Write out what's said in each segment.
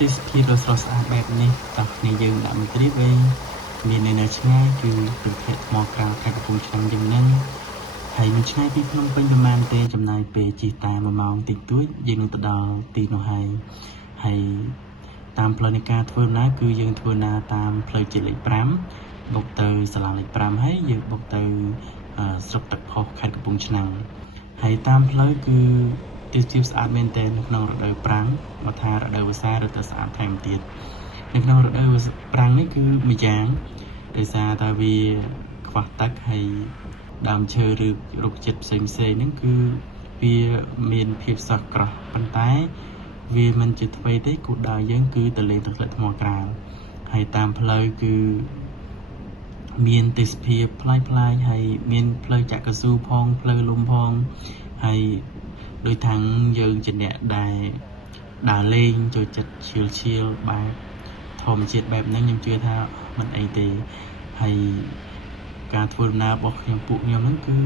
ទេសភាពដ៏ស្រស់ស្អាតបែបនេះតោះគ្នាយើងដាក់មន្ត្រីវិញមាននៅឆ្ងាយគឺប្រភេទថ្មក្រៅខេត្តកំពង់ឆ្នាំងយ៉ាងហ្នឹងហើយមិនឆ្ងាយពីភ្នំពេញប្រហែលទេចំណាយពេលជិះតែ1ម៉ោងតិចតួចយើងនឹងទៅដល់ទីនោះហើយតាមផ្លូវនៃការធ្វើដំណើរគឺយើងធ្វើដំណើរតាមផ្លូវជាតិលេខ5បុកទៅសាលាលេខ5ហើយយើងបុកទៅស្រុកទឹកផុសខេត្តកំពង់ឆ្នាំងហើយតាមផ្លូវគឺទេសភាពស្អាតមែនទែននៅក្នុងរដូវប្រាំងបើថារដូវវស្សារឹតតែស្អាតថែមទៀតនៅក្នុងរដូវប្រាំងនេះគឺម្យ៉ាងដោយសារតែវាខ្វះទឹកហើយដើមឈើឬរុក្ខជាតិផ្សេងៗហ្នឹងគឺវាមានភាពស្រស់ក្រោះប៉ុន្តែវាមិនជាថ្មីទេគោលដៅយើងគឺទៅលេងទឹកធ្លាក់ថ្មក្រាលហើយតាមផ្លូវគឺមានទេសភាពប្លែកៗហើយមានផ្លូវចក្រស៊ូផងផ្លូវលំផងហើយដោយថាងយើងជាអ្នកដែលដើរលេងចូលចិត្តឈៀលបែបធម្មជាតិបែបហ្នឹងខ្ញុំជឿថាមិនអីទេហើយការធ្វើដំណើររបស់ពួកខ្ញុំហ្នឹងគឺ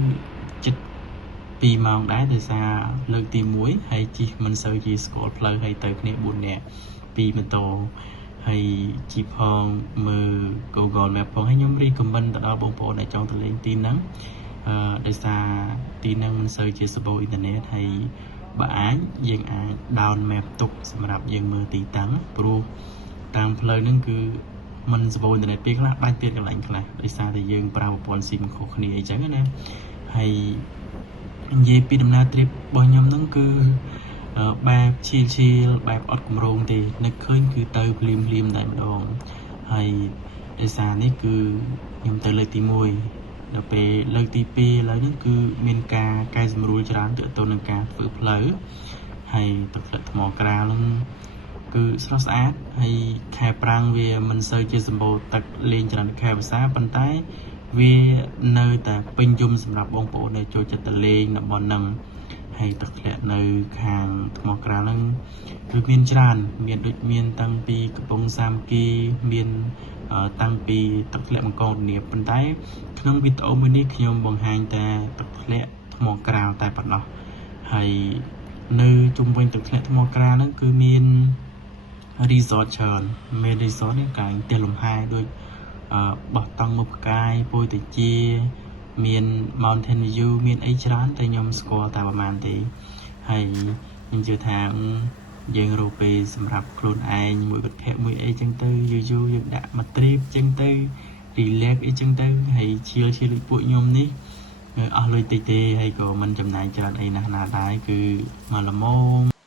ចិត្ត2ម៉ោងដែរដោយសារលើកទី1ហើយជិះមិនសូវជាស្គាល់ផ្លូវហើយទៅគ្នា4នាក់ពីម៉ូតូហើយជីផងមើល Google Map ផងហើយខ្ញុំរីកមិនទៅដល់បងប្អូនដែលចង់ទៅលេងទីហ្នឹងដោយសារទីហ្នឹងមិនសូវជាសម្បូរអ៊ីនធឺណិតហើយបើអាចយើងអាច down map ទុកសម្រាប់យើងមើលទីតាំងព្រោះតាមផ្លូវហ្នឹងគឺมันសម្បូរអ៊ីនធឺណិតពេលខ្លះដាច់ទៀតកន្លែងខ្លះដោយសារតែយើងប្រើប្រព័ន្ធ SIM ខុសគ្នាអីចឹងណាហើយនិយាយពីដំណើរ trip របស់ខ្ញុំហ្នឹងគឺបែបឈៀលបែបអត់គម្រោងទេនឹកឃើញគឺទៅភ្លាមតែម្ដងហើយដោយសារនេះគឺខ្ញុំទៅលើកទី1ដល់ពេលលើកទី2ឥឡូវហ្នឹងគឺមានការកែសម្រួលច្រើនទាក់ទងនឹងការធ្វើផ្លូវហើយទឹកផ្លិតថ្មក្រាលហ្នឹងគឺស្រស់ស្អាតហើយខែប្រាំងវាមិនសូវជាសម្បូរទឹកលេងច្រើនខែវស្សាប៉ុន្តែវានៅតែពេញយមសម្រាប់បងប្អូនដែលចូលចិត្តទៅលេងតំបន់ហ្នឹងហើយទឹកធ្លាក់នៅខាងថ្មក្រាលហ្នឹងគឺមានច្រើនមានតាំងពីកំពង់សាមគ្គីមានតាំងពីទឹកធ្លាក់បង្កងរនាបប៉ុន្តែក្នុងវីដេអូមួយនេះខ្ញុំបង្ហាញតែទឹកធ្លាក់ថ្មក្រាលតែប៉ុណ្ណោះហើយនៅជុំវិញទឹកធ្លាក់ថ្មក្រាលហ្នឹងគឺមាន resort ច្រើនមាន resort នេះកាយផ្ទះលំហែដូចបោះតង់មុខផ្កាយពោធិជាមាន mountain view មានអីច្រើនតែខ្ញុំស្គាល់តែប្រហែលទេហើយខ្ញុំជឿថាយើងរកពេលសម្រាប់ខ្លួនឯងមួយវិភាគមួយអីចឹងទៅយូរយើងដាក់មក trip ចឹងទៅ relax អីចឹងទៅហើយឈៀលដូចពួកខ្ញុំនេះអស់លុយតិចទេហើយក៏មិនចំណាយច្រើនអីណាស់ណាដែរគឺមកល្មម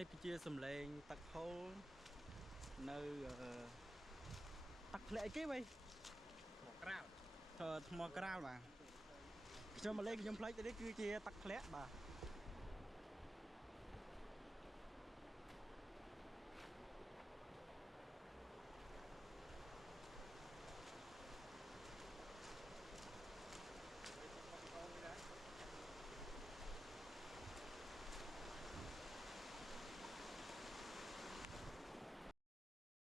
នេះគឺជាសំឡេងទឹកហូរនៅទឹកធ្លាក់អីគេវិញថ្មក្រាលបាទខ្ញុំមកលេងខ្ញុំផ្លេចទៅនេះគឺជាទឹកធ្លាក់បាទ